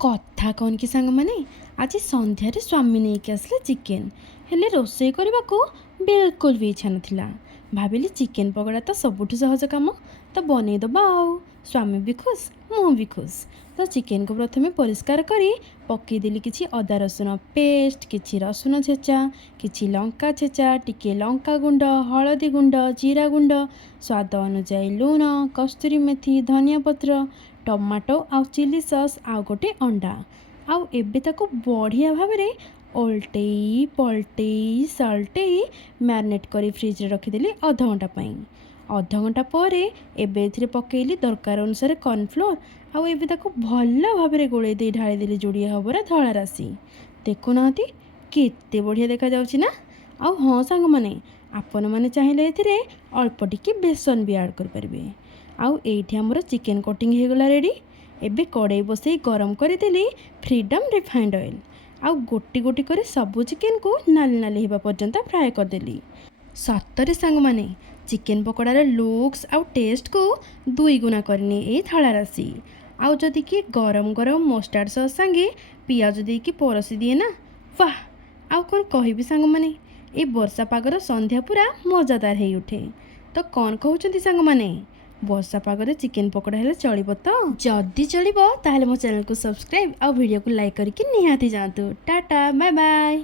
କଥା कौन कि सांग मैंने आज सन्धार स्वामी नहीं कि आसले चिकेन हेले रोषे करने को बिल्कुल भी इच्छा नाला। भाविली चिकेन पकड़ा तो सबुठ सहज कम तो बनईदबा आउ स्वामी भी खुश मु भी खुश। तो चिकेन को प्रथम परिष्कार करी पकईदेली कि अदा रसुण पेस्ट कि रसुण छेचा कि लंका छेचा टिके लंका गुंड हलदी गुंड जीरा गुंड स्वाद अनुजाई लुण कस्तूरी मेथी धनिया पत्र टमाटो आउ चिली सॉस आउ गोटे अंडा आउ एबे ताको बढ़िया भाव में ओल्टेई पलटेई सल्टेई मैरिनेट करी फ्रिज रे रखीदेली अध घंटा पाई। अध घंटा पर एबे एथिरे पकेइली दरकार अनुसार कॉर्नफ्लोर आउ एबे ताको भल भाव में गोले दे ढाली देली जोड़िए हबर धला राशि। देखुना केते बढ़िया देखा जाउछि ना। आउ हाँ सांग माने आपण माने चाहिए एथिरे अल्प टिके बेसन भी ऐड कर परिबे। आउ एठी हमर चिकेन कटिंग हो गला रेडी। एबे कड़ाई बसई गरम करदेली फ्रीडम रिफाइंड ऑयल आउ गोटी गोटी कर सबू चिकेन को नाली नाली होगा पर्यंत फ्राए करदेली। सतरे सांग माने चिकेन पकड़ार लुक्स आउ टेस्ट को दुई गुना करनी ए थला राशि। आउ जदि कि गरम गरम मस्टार्ड सॉस संगे पियाज देकी परसी दिए ना वाह। आउ कौन कहबी सांग माने ए वर्षा पागर संध्या पूरा मजादार हो उठे। तो कौन कहउछंती सांग माने वर्षा पागरे चिकेन पकड़ा हेले चलिबो तो जदि चलिबो ताहेले मो चैनल को सब्सक्राइब और वीडियो को लाइक करके निहाती जातु। टाटा बाय बाय।